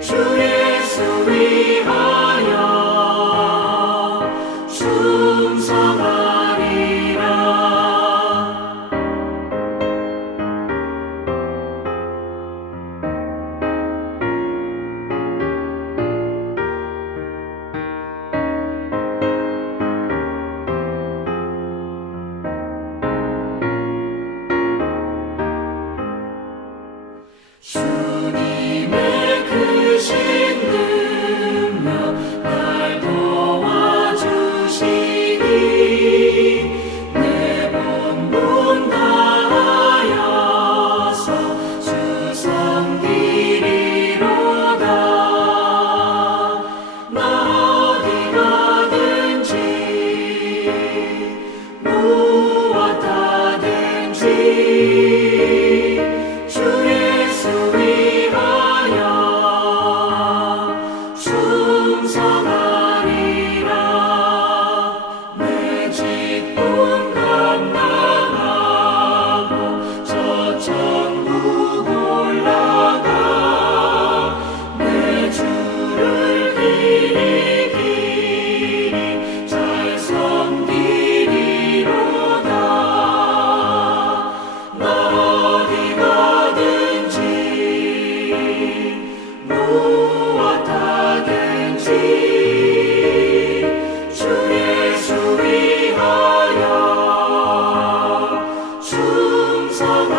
주 예수 위하여 충성하리라. 주님의 크신 능력 날 도와주시니 내 본분 다하여서 주성 드리로다. 나 어디 가든지 무엇하든지 주 예수 위하여 충성하리라. 내 직분 감당하고 저 천국 올라가 내 주를 길이 길이 잘 섬기리로다. 나 어디 가든지 무엇하든지 주 예수 위하여 충성하리라.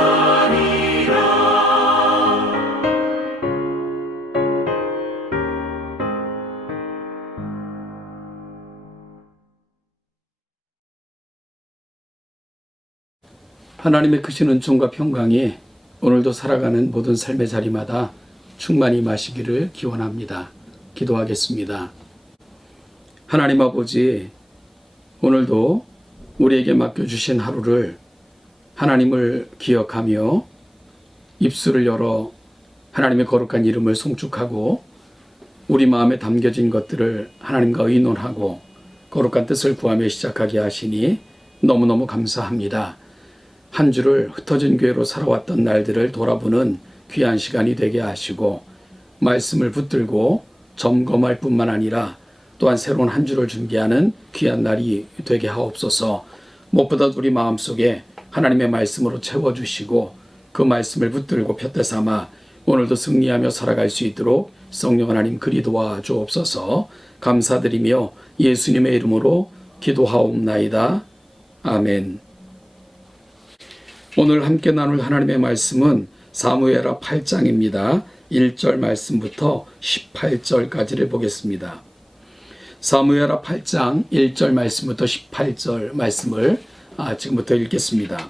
하나님의 크신 은총과 평강이 오늘도 살아가는 모든 삶의 자리마다 충만히 임하시기를 기원합니다. 기도하겠습니다. 하나님 아버지, 오늘도 우리에게 맡겨주신 하루를 하나님을 기억하며 입술을 열어 하나님의 거룩한 이름을 송축하고 우리 마음에 담겨진 것들을 하나님과 의논하고 거룩한 뜻을 구하며 시작하게 하시니 너무너무 감사합니다. 한 주를 흩어진 교회로 살아왔던 날들을 돌아보는 귀한 시간이 되게 하시고 말씀을 붙들고 점검할 뿐만 아니라 또한 새로운 한 주를 준비하는 귀한 날이 되게 하옵소서. 무엇보다 우리 마음속에 하나님의 말씀으로 채워주시고 그 말씀을 붙들고 푯대 삼아 오늘도 승리하며 살아갈 수 있도록 성령 하나님 그리 도와주옵소서. 감사드리며 예수님의 이름으로 기도하옵나이다. 아멘. 오늘 함께 나눌 하나님의 말씀은 사무엘하 8장입니다. 1절 말씀부터 18절까지를 보겠습니다. 사무엘하 8장 1절 말씀부터 18절 말씀을 지금부터 읽겠습니다.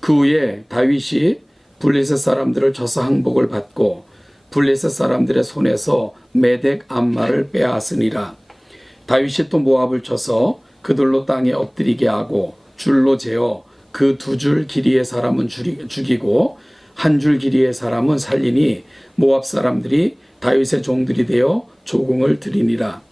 그 후에 다윗이 블레셋 사람들을 쳐서 항복을 받고 블레셋 사람들의 손에서 메덱 암마를 빼앗으니라. 다윗이 또 모압을 쳐서 그들로 땅에 엎드리게 하고 줄로 재어 그 2줄 길이의 사람은 죽이고 1줄 길이의 사람은 살리니 모압 사람들이 다윗의 종들이 되어 조공을 드리니라.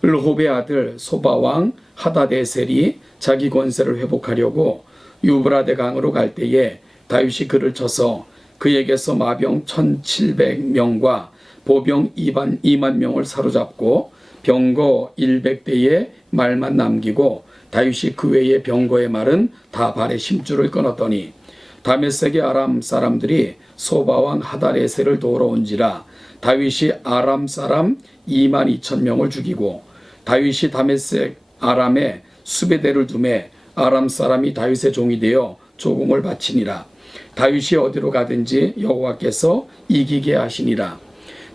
르홉의 아들 소바왕 하다데셀이 자기 권세를 회복하려고 유브라데 강으로 갈 때에 다윗이 그를 쳐서 그에게서 마병 1700명과 보병 2만 명을 사로잡고 병거 100대의 말만 남기고 다윗이 그 외의 병거의 말은 다 발에 심줄을 끊었더니 다메섹의 아람 사람들이 소바왕 하다레셀을 도우러 온지라. 다윗이 아람 사람 22,000명을 죽이고 다윗이 다메섹 아람에 수베대를 두매 아람 사람이 다윗의 종이 되어 조공을 바치니라. 다윗이 어디로 가든지 여호와께서 이기게 하시니라.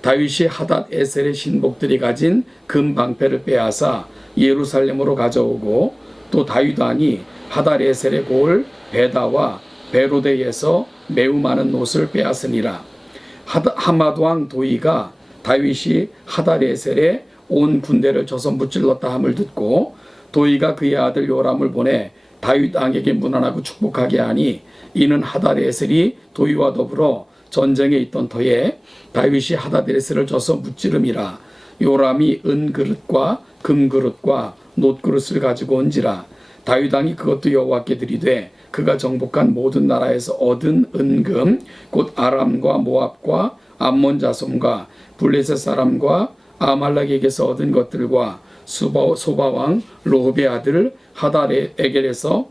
다윗이 하닷에셀의 신복들이 가진 금 방패를 빼앗아 예루살렘으로 가져오고 또 다윗 왕이 하닷에셀의 고을 베다와 베로데에서 매우 많은 옷을 빼앗으니라. 하맛 왕 도이가 다윗이 하닷에셀에 온 군대를 쳐서 무찔렀다 함을 듣고 도이가 그의 아들 요람을 보내 다윗 왕에게 문안하고 축복하게 하니 이는 하닷에셀이 도이와 더불어 전쟁에 있던 터에 다윗이 하닷에셀을 쳐서 무찌름이라. 요람이 은그릇과 금그릇과 놋그릇을 가지고 온지라. 다윗 왕이 그것도 여호와께 드리되 그가 정복한 모든 나라에서 얻은 은금 곧 아람과 모압과 암몬 자손과 블레셋 사람과 아말렉에게서 얻은 것들과 소바왕 로흡의 아들 하닷에게서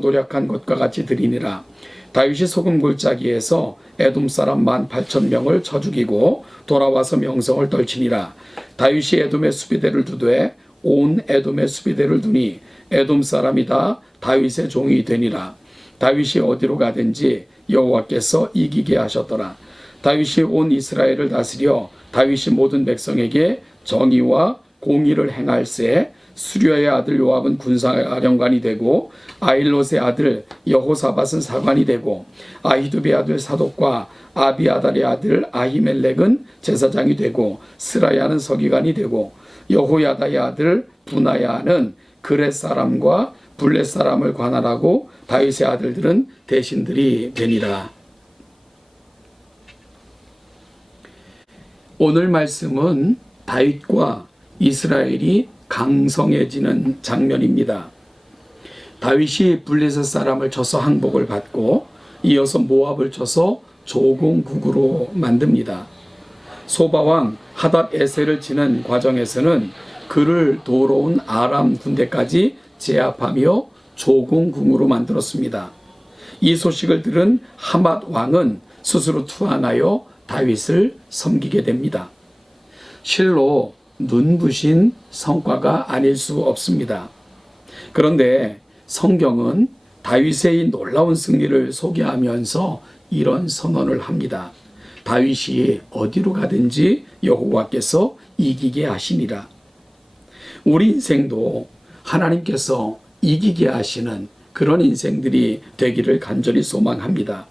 노력한 것과 같이 드리니라. 다윗이 소금 골짜기에서 에돔 사람 18,000명을 쳐 죽이고 돌아와서 명성을 떨치니라. 다윗이 에돔의 수비대를 두되 온 에돔의 수비대를 두니 에돔 사람이 다 다윗의 종이 되니라. 다윗이 어디로 가든지 여호와께서 이기게 하셨더라. 다윗이 온 이스라엘을 다스려 다윗이 모든 백성에게 정의와 공의를 행할세. 수리아의 아들 요압은 군사령관이 되고 아일롯의 아들 여호사밧은 사관이 되고 아히두베의 아들 사독과 아비아달의 아들 아히멜렉은 제사장이 되고 스라야는 서기관이 되고 여호야다의 아들 분하야는 그렛 사람과 블렛 사람을 관할하고 다윗의 아들들은 대신들이 되니라. 오늘 말씀은 다윗과 이스라엘이 강성해지는 장면입니다. 다윗이 블레셋 사람을 쳐서 항복을 받고 이어서 모압을 쳐서 조공국으로 만듭니다. 소바왕 하닷 에셀을 치는 과정에서는 그를 도우러 온 아람 군대까지 제압하며 조공국으로 만들었습니다. 이 소식을 들은 하맛 왕은 스스로 투항하여 다윗을 섬기게 됩니다. 실로 눈부신 성과가 아닐 수 없습니다. 그런데 성경은 다윗의 이 놀라운 승리를 소개하면서 이런 선언을 합니다. 다윗이 어디로 가든지 여호와께서 이기게 하시니라. 우리 인생도 하나님께서 이기게 하시는 그런 인생들이 되기를 간절히 소망합니다.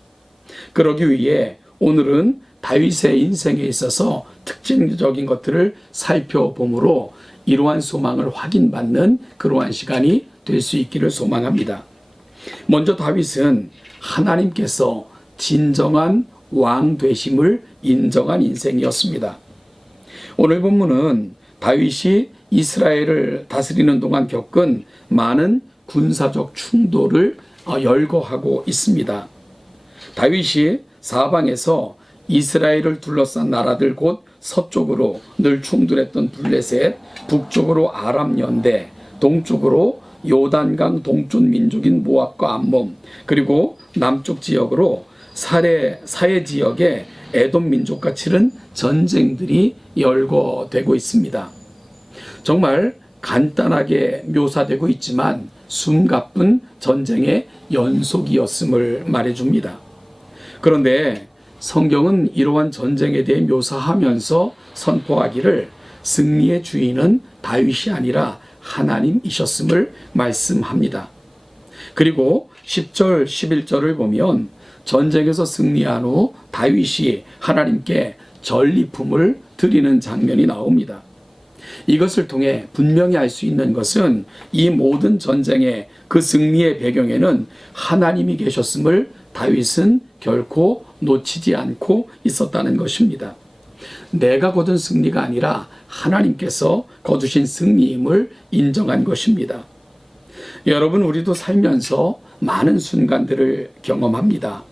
그러기 위해 오늘은 다윗의 인생에 있어서 특징적인 것들을 살펴보므로 이러한 소망을 확인받는 그러한 시간이 될 수 있기를 소망합니다. 먼저 다윗은 하나님께서 진정한 왕 되심을 인정한 인생이었습니다. 오늘 본문은 다윗이 이스라엘을 다스리는 동안 겪은 많은 군사적 충돌을 열거하고 있습니다. 다윗이 사방에서 이스라엘을 둘러싼 나라들 곧 서쪽으로 늘 충돌했던 블레셋, 북쪽으로 아람 연대, 동쪽으로 요단강 동쪽 민족인 모압과 암몬, 그리고 남쪽 지역으로 사해 지역의 에돔 민족과 치른 전쟁들이 열거되고 있습니다. 정말 간단하게 묘사되고 있지만 숨가쁜 전쟁의 연속이었음을 말해줍니다. 그런데 성경은 이러한 전쟁에 대해 묘사하면서 선포하기를 승리의 주인은 다윗이 아니라 하나님이셨음을 말씀합니다. 그리고 10절, 11절을 보면 전쟁에서 승리한 후 다윗이 하나님께 전리품을 드리는 장면이 나옵니다. 이것을 통해 분명히 알 수 있는 것은 이 모든 전쟁의 그 승리의 배경에는 하나님이 계셨음을 다윗은 결코 놓치지 않고 있었다는 것입니다. 내가 거둔 승리가 아니라 하나님께서 거두신 승리임을 인정한 것입니다. 여러분, 우리도 살면서 많은 순간들을 경험합니다.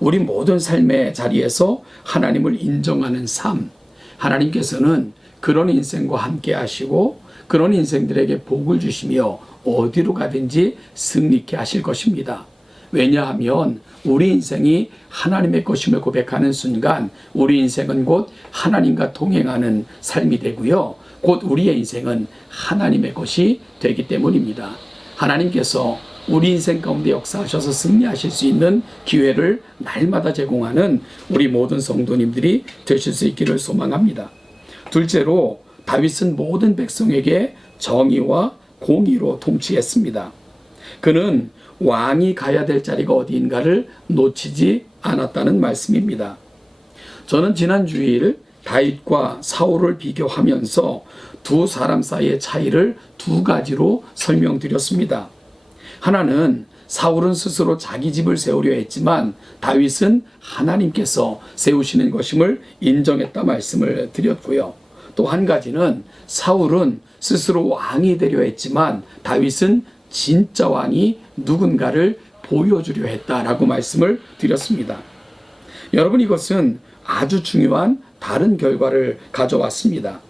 우리 모든 삶의 자리에서 하나님을 인정하는 삶, 하나님께서는 그런 인생과 함께 하시고 그런 인생들에게 복을 주시며 어디로 가든지 승리케 하실 것입니다. 왜냐하면 우리 인생이 하나님의 것임을 고백하는 순간 우리 인생은 곧 하나님과 동행하는 삶이 되고요. 곧 우리의 인생은 하나님의 것이 되기 때문입니다. 하나님께서 우리 인생 가운데 역사하셔서 승리하실 수 있는 기회를 날마다 제공하는 우리 모든 성도님들이 되실 수 있기를 소망합니다. 둘째로 다윗은 모든 백성에게 정의와 공의로 통치했습니다. 그는 왕이 가야 될 자리가 어디인가를 놓치지 않았다는 말씀입니다. 저는 지난 주일 다윗과 사울을 비교하면서 두 사람 사이의 차이를 두 가지로 설명드렸습니다. 하나는 사울은 스스로 자기 집을 세우려 했지만 다윗은 하나님께서 세우시는 것임을 인정했다 말씀을 드렸고요. 또 한 가지는 사울은 스스로 왕이 되려 했지만 다윗은 진짜 왕이 누군가를 보여주려 했다라고 말씀을 드렸습니다. 여러분, 이것은 아주 중요한 다른 결과를 가져왔습니다.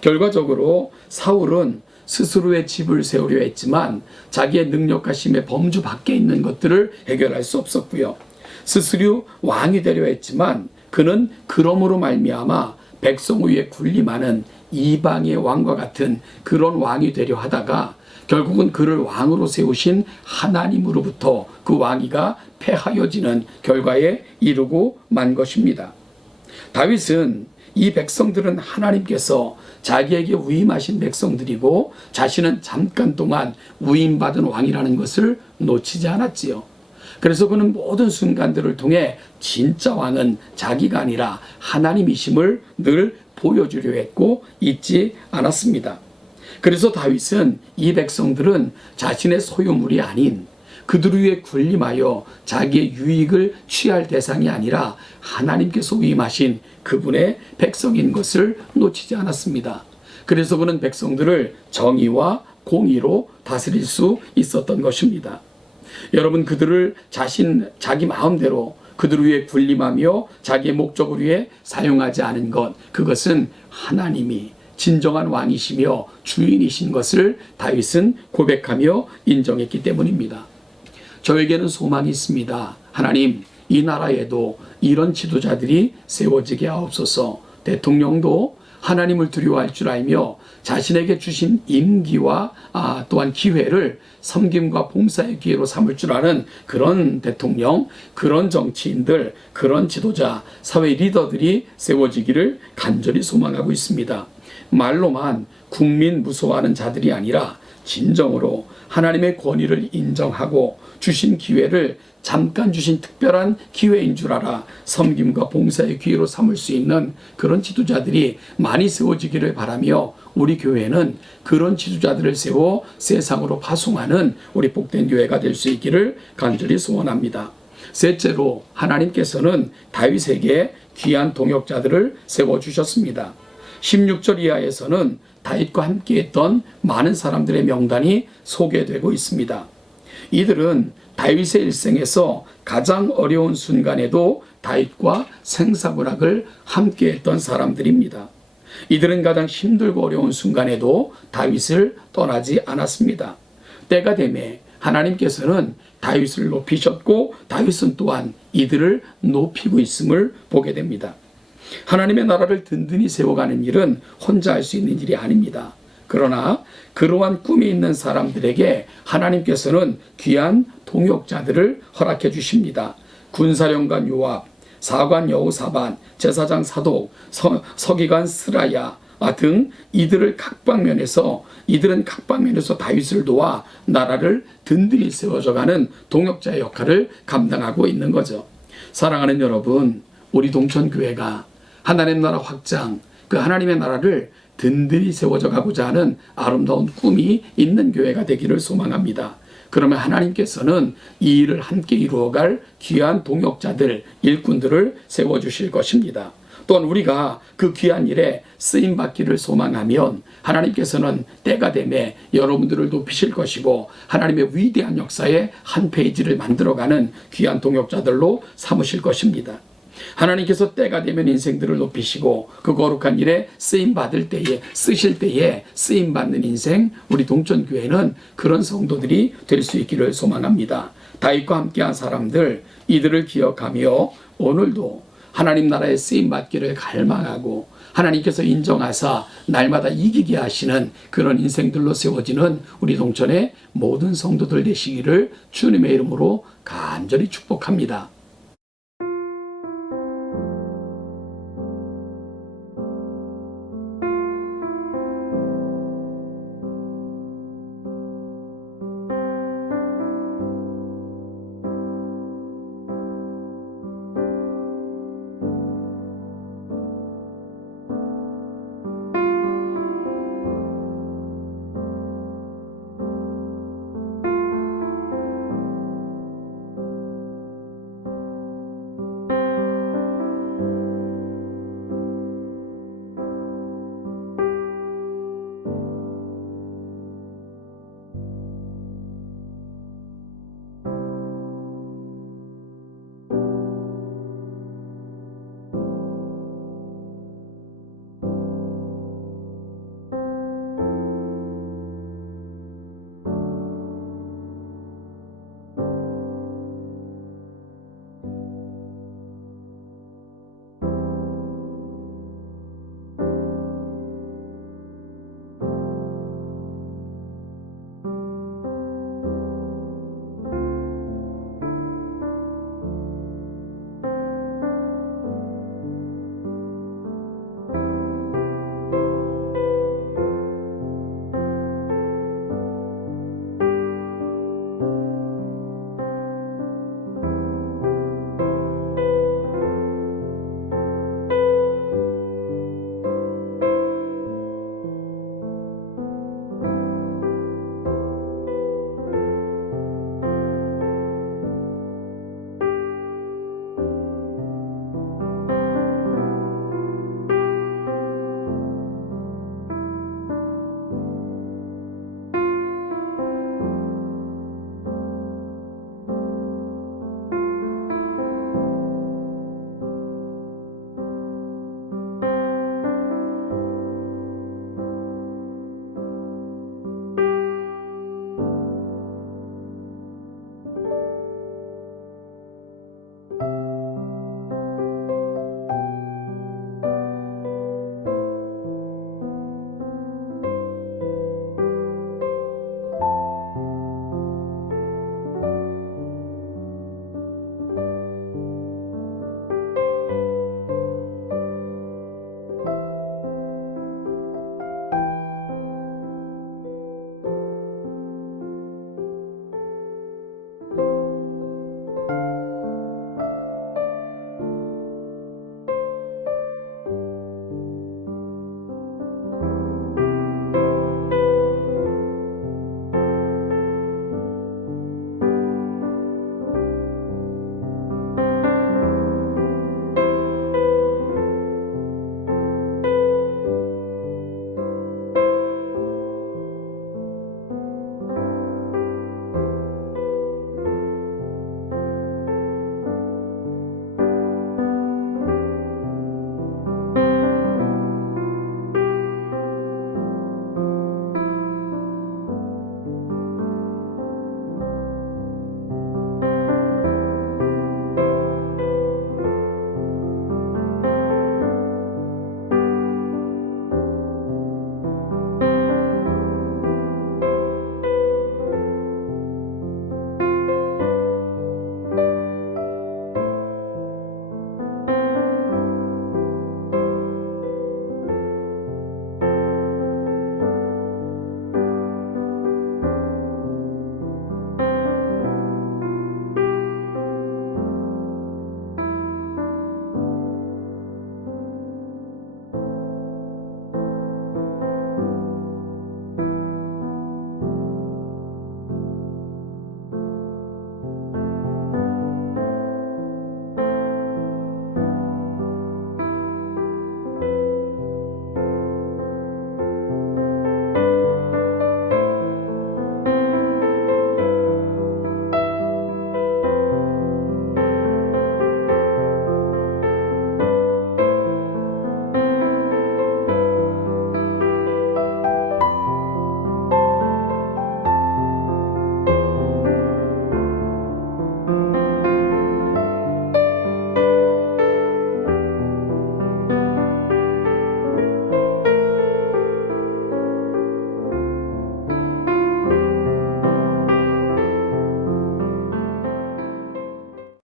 결과적으로 사울은 스스로의 집을 세우려 했지만 자기의 능력과 힘의 범주 밖에 있는 것들을 해결할 수 없었고요. 스스로 왕이 되려 했지만 그는 그러므로 말미암아 백성 위에 군림하는 이방의 왕과 같은 그런 왕이 되려 하다가 결국은 그를 왕으로 세우신 하나님으로부터 그 왕위가 패하여지는 결과에 이르고 만 것입니다. 다윗은 이 백성들은 하나님께서 자기에게 위임하신 백성들이고 자신은 잠깐 동안 위임받은 왕이라는 것을 놓치지 않았지요. 그래서 그는 모든 순간들을 통해 진짜 왕은 자기가 아니라 하나님이심을 늘 보여주려 했고 잊지 않았습니다. 그래서 다윗은 이 백성들은 자신의 소유물이 아닌 그들 위에 군림하여 자기의 유익을 취할 대상이 아니라 하나님께서 위임하신 그분의 백성인 것을 놓치지 않았습니다. 그래서 그는 백성들을 정의와 공의로 다스릴 수 있었던 것입니다. 여러분, 그들을 자기 마음대로 그들 위에 군림하며 자기의 목적을 위해 사용하지 않은 것, 그것은 하나님이 진정한 왕이시며 주인이신 것을 다윗은 고백하며 인정했기 때문입니다. 저에게는 소망이 있습니다. 하나님, 이 나라에도 이런 지도자들이 세워지게 하옵소서. 대통령도 하나님을 두려워할 줄 알며 자신에게 주신 임기와 또한 기회를 섬김과 봉사의 기회로 삼을 줄 아는 그런 대통령, 그런 정치인들, 그런 지도자, 사회 리더들이 세워지기를 간절히 소망하고 있습니다. 말로만 국민 무서워하는 자들이 아니라 진정으로 하나님의 권위를 인정하고 주신 기회를 잠깐 주신 특별한 기회인 줄 알아 섬김과 봉사의 기회로 삼을 수 있는 그런 지도자들이 많이 세워지기를 바라며 우리 교회는 그런 지도자들을 세워 세상으로 파송하는 우리 복된 교회가 될 수 있기를 간절히 소원합니다. 셋째로, 하나님께서는 다윗에게 귀한 동역자들을 세워주셨습니다. 16절 이하에서는 다윗과 함께했던 많은 사람들의 명단이 소개되고 있습니다. 이들은 다윗의 일생에서 가장 어려운 순간에도 다윗과 생사구락을 함께했던 사람들입니다. 이들은 가장 힘들고 어려운 순간에도 다윗을 떠나지 않았습니다. 때가 되매 하나님께서는 다윗을 높이셨고 다윗은 또한 이들을 높이고 있음을 보게 됩니다. 하나님의 나라를 든든히 세워가는 일은 혼자 할 수 있는 일이 아닙니다. 그러나 그러한 꿈이 있는 사람들에게 하나님께서는 귀한 동역자들을 허락해 주십니다. 군사령관 요압, 사관 여호사밧, 제사장 사독, 서기관 스라야 등 이들은 각 방면에서 다윗을 도와 나라를 든든히 세워져가는 동역자의 역할을 감당하고 있는 거죠. 사랑하는 여러분, 우리 동천교회가 하나님 나라 확장, 그 하나님의 나라를 든든히 세워져 가고자 하는 아름다운 꿈이 있는 교회가 되기를 소망합니다. 그러면 하나님께서는 이 일을 함께 이루어갈 귀한 동역자들, 일꾼들을 세워주실 것입니다. 또한 우리가 그 귀한 일에 쓰임받기를 소망하면 하나님께서는 때가 되매 여러분들을 높이실 것이고 하나님의 위대한 역사의 한 페이지를 만들어가는 귀한 동역자들로 삼으실 것입니다. 하나님께서 때가 되면 인생들을 높이시고 그 거룩한 일에 쓰실 때에 쓰임받는 인생, 우리 동천교회는 그런 성도들이 될 수 있기를 소망합니다. 다윗과 함께한 사람들, 이들을 기억하며 오늘도 하나님 나라에 쓰임받기를 갈망하고 하나님께서 인정하사 날마다 이기게 하시는 그런 인생들로 세워지는 우리 동천의 모든 성도들 되시기를 주님의 이름으로 간절히 축복합니다.